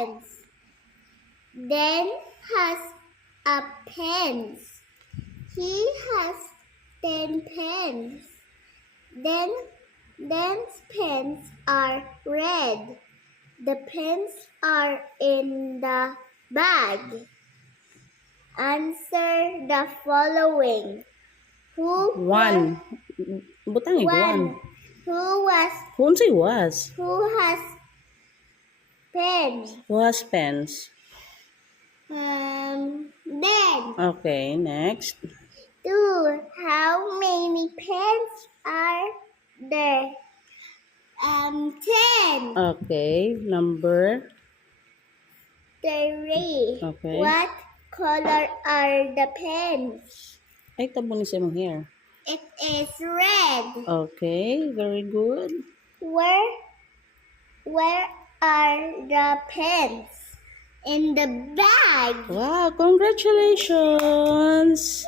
pens. Dan has a pens. He has 10 pens. Dan's pens are red. The pens are in the bag. Answer the following. One. Butang one. Who Was. Who has pens? Who has pens? Dan. Okay, next. 2. How many pens are there? 10. Okay, number. 3. Okay. What color are the pens? Ay, tabunin siya mong hair. It is red. Okay, very good. Where are the pens? In the bag. Wow, congratulations!